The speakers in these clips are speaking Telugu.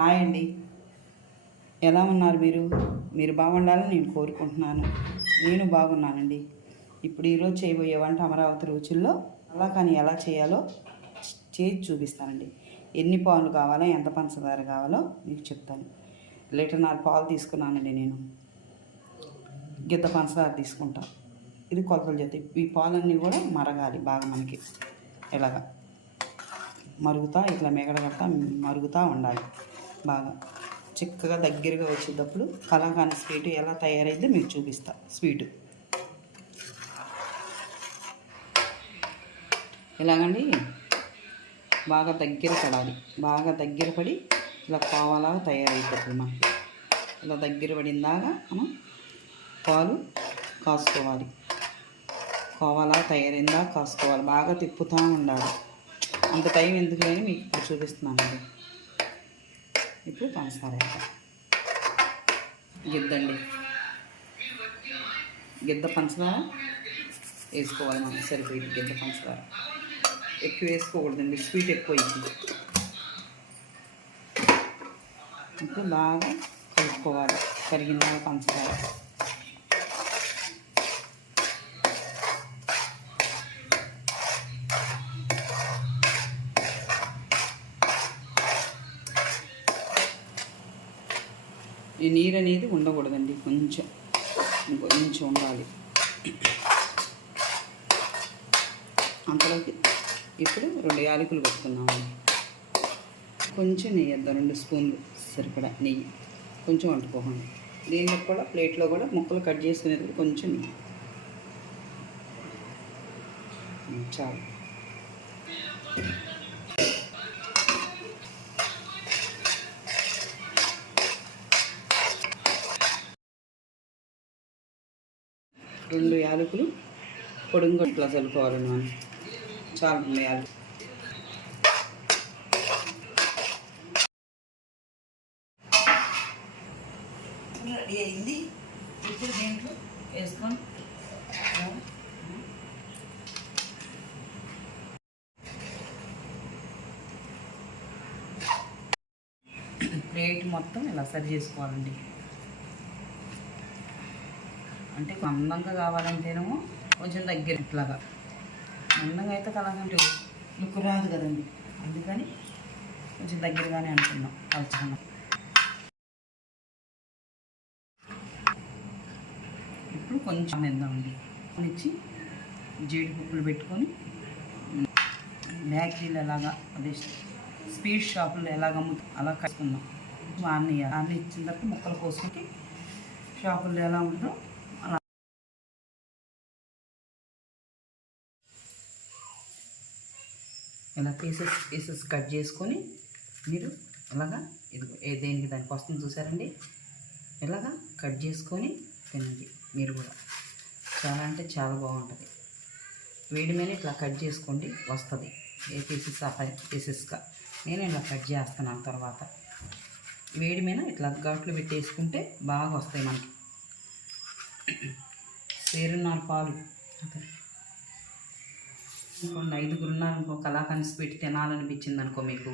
హాయ్ అండి, ఎలా ఉన్నారు మీరు బాగుండాలని నేను కోరుకుంటున్నాను. నేను బాగున్నానండి. ఇప్పుడు ఈరోజు చేయబోయే వంట అమరావతి రుచుల్లో కలాకాని ఎలా చేయాలో చేసి చూపిస్తానండి. ఎన్ని పాలు కావాలో, ఎంత పంచదార కావాలో మీకు చెప్తాను. 1.5 లీటర్ పాలు తీసుకున్నానండి. నేను గిద్ద పంచదార తీసుకుంటాను. ఇది కొలతలు చెప్తాయి. ఈ పాలన్నీ కూడా మరగాలి బాగా, మనకి ఇలాగా మరుగుతా, ఇట్లా మెగడగట్టా మరుగుతూ ఉండాలి. బాగా చిక్కగా దగ్గరగా వచ్చేటప్పుడు కలాకాని స్వీట్ ఎలా తయారైందో మీకు చూపిస్తా. స్వీటు ఇలాగండి, బాగా దగ్గర పడాలి. బాగా దగ్గర పడి ఇలా కోవలాగా తయారైపోతుంది మనకి. ఇలా దగ్గర పడిందాగా మనం పాలు కాసుకోవాలి. కోవలాగా తయారైందా కాసుకోవాలి. బాగా తిప్పుతూ ఉండాలి. అంత టైం ఎందుకు లేని మీకు ఇప్పుడు చూపిస్తున్నానండి. ఇప్పుడు పంచదార గిద్దండి, గిద్ద పంచదార వేసుకోవాలి. మనం సరిపోయింది. గిద్ద పంచదార ఎక్కువ వేసుకోకూడదండి, స్వీట్ ఎక్కువ అవుతుంది. ఇప్పుడు బాగా కలుపుకోవాలి. కరిగిన పంచదార ఈ నీరు అనేది ఉండకూడదండి, కొంచెం ఉండాలి. అంతలోకి ఇప్పుడు 2 యాలకులు పెట్టుకున్నామండి. కొంచెం నెయ్యి వేద్దాం, 2 స్పూన్లు సరిపడా నెయ్యి. కొంచెం వండుకోకండి. దీంట్లో కూడా ప్లేట్లో కూడా ముక్కలు కట్ చేసుకునేది కొంచెం నెయ్యి చాలు. రెండు యాలకులు పొడుంగొట్లా చల్లుకోవాలి. మనం చాలా 2 యాలకులు. రెడీ అయింది. ఇప్పుడు దీంట్లో వేసుకొని ప్లేట్ మొత్తం ఇలా సరి చేసుకోవాలండి. అంటే అందంగా కావాలంటేనేమో కొంచెం దగ్గర ఇట్లాగా. అందంగా అయితే కలాకంటే లుక్ రాదు కదండి, అందుకని కొంచెం దగ్గరగానే అనుకున్నాం, కలుసుకున్నాం. ఇప్పుడు కొంచెం వేద్దామండి. ఇచ్చి జీడిపప్పులు పెట్టుకొని బేకరీలు ఎలాగా, అదే స్వీట్ షాపుల్లో ఎలాగ అమ్ముతాం అలా కలుసుకుందాం. అన్నీ ఇచ్చిన తర్వాత ముక్కలు కోసుకుంటే షాపుల్లో ఎలా ఉంటుందో అలా ఇలా పీసెస్ కట్ చేసుకొని మీరు ఇలాగా దేనికి దానికి వస్తుంది చూసారండి. ఇలాగా కట్ చేసుకొని తినండి మీరు కూడా. చాలా అంటే చాలా బాగుంటుంది. వేడి మీద ఇట్లా కట్ చేసుకోండి, వస్తుంది. ఏ పీసెస్ ఆ పీసెస్గా నేను ఇలా కట్ చేస్తున్నాను. తర్వాత వేడి మీద ఇట్లా ఘాట్లు పెట్టేసుకుంటే బాగా వస్తాయి మనకి. 1.5 లీటర్ పాలు ఇంకొండి. 5 ఉన్నారనుకో, కలాకండ్ స్వీట్ తినాలనిపించింది అనుకో, మీకు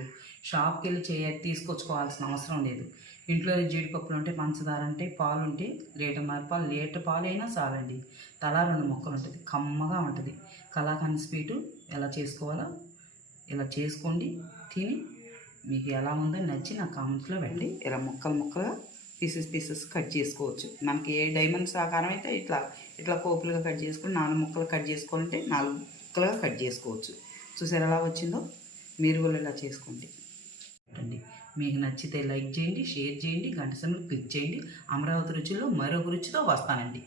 షాప్కి వెళ్ళి తీసుకొచ్చుకోవాల్సిన అవసరం లేదు. ఇంట్లోనే జీడిపప్పులు ఉంటే, పంచదార అంటే, పాలు ఉంటే 1.5 లీటర్ పాలు అయినా చాలండి. తలా 2 ముక్కలు ఉంటుంది, కమ్మగా ఉంటుంది. కలాకండ్ స్వీటు ఎలా చేసుకోవాలో ఇలా చేసుకోండి. తిని మీకు ఎలా ఉందో నచ్చి నా కామెంట్స్లో వెళ్ళి ఇలా ముక్కలుగా పీసెస్ కట్ చేసుకోవచ్చు. మనకి ఏ డైమండ్స్ ఆకారం అయితే ఇట్లా కోపులుగా కట్ చేసుకొని 4 ముక్కలు కట్ చేసుకోవాలంటే 4 ముక్కలుగా కట్ చేసుకోవచ్చు. చూసారు ఎలా వచ్చిందో? మీరు కూడా ఇలా చేసుకోండి. మీకు నచ్చితే లైక్ చేయండి, షేర్ చేయండి, గంట సింబల్ క్లిక్ చేయండి. అమరావతి రుచిలో మరొక రుచితో వస్తానండి.